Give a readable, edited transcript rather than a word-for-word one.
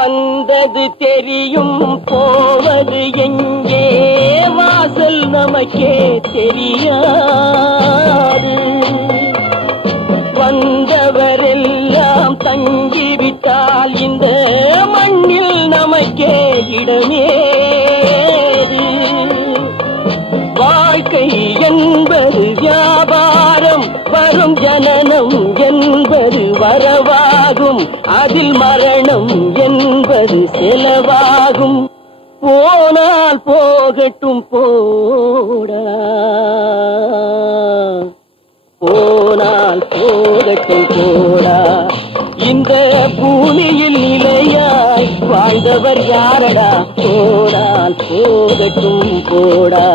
வந்தது தெரியும் போவது எங்கே வாசல் நமக்கே தெரியாது. வந்தவரெல்லாம் தங்கிவிட்டால் இந்த மண்ணில் நமக்கே இடமேது. வாழ்க்கை என்பது வியாபாரம், வரும் ஜனனம் என்பது வரவாகும், அதில் மரணம் என்பது செலவாகும். போனால் போகட்டும் போடா, போனால் போகட்டும் போடா. இந்த பூமியில் நிலையாய் வாழ்ந்தவர் யாரடா? போனால் போகட்டும் போடா.